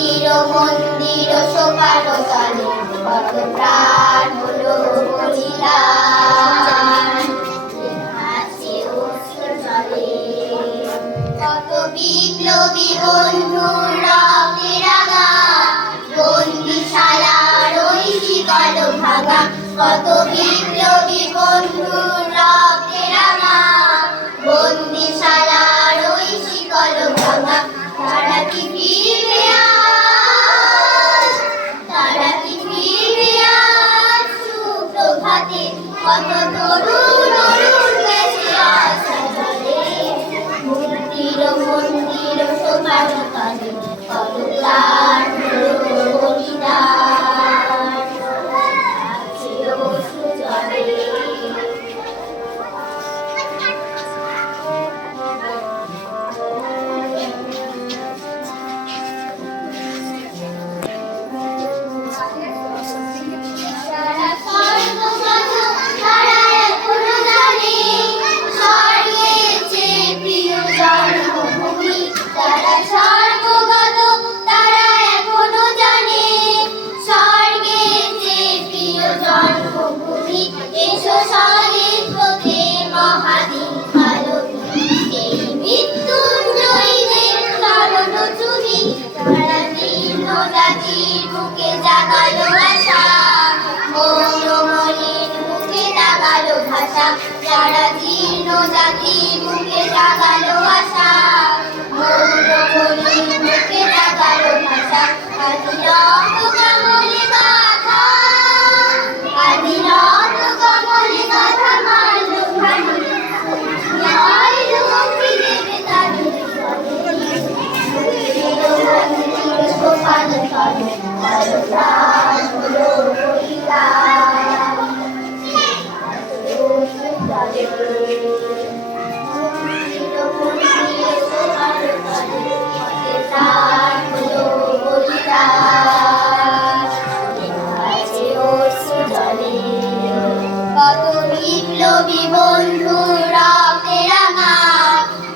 মূর্তির মন্দির সোপান তলে কত প্রাণ হলো বলিদান, আছে অশ্রু জলে। কত বিপ্লবী বন্ধুর রক্তে রাঙা বন্দিশালার ওই শিকল ভাঙা, কত বিপ্লবী বন্ধুর রক্তে রাঙা বন্দিশালার ওই শিকল ভাঙা। তারা কি ফিরবে আজ, তারা কি ফিরবে আজ সুপ্রভাতে, কত তরুণ অরুণ গেছে আশা জলে। মূর্তির মন্দির সোপান তলে কত প্রাণ হলো বলিদান, আছে অশ্রু জলে। জাতির বুকে জাগালো আশা, মৌনময়ীর বুকে জাগালো ভাষা। যারা জীর্ণ জাতির বুকে জাগালো আশা, মৌনময়ীর বুকে জাগালো ভাষা। আদিরত কমলে গাথা, আদিরত কমলে গাথা মাল্য ভানু, আইল মুক্তি দেবে তাদের সোপান তলে কত প্রাণ হলো বলিদান, আছে অশ্রু জলে। মূর্তির মন্দির সোপান তলে কত প্রাণ হলো বলিদান, আছে অশ্রু জলে। কত বিপ্লবী বন্ধুর রক্তে রাঙা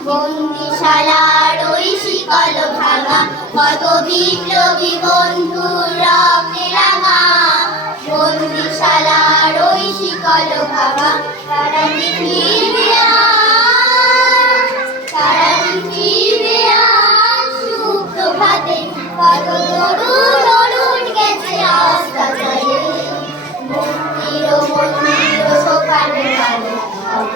বন্দিশালার ওই শিকল ভাঙা, কত বিপ্লবী বন্ধুর রক্তে রাঙা বন্দিশালার ওই শিকল ভাঙা। তারা কি ফিরবে আজ, তারা কি ফিরবে আজ সুপ্রভাতে, কত তরুণ অরুণ গেছে আস্থা জলে। মূর্তির মন্দির সোপান তলে কত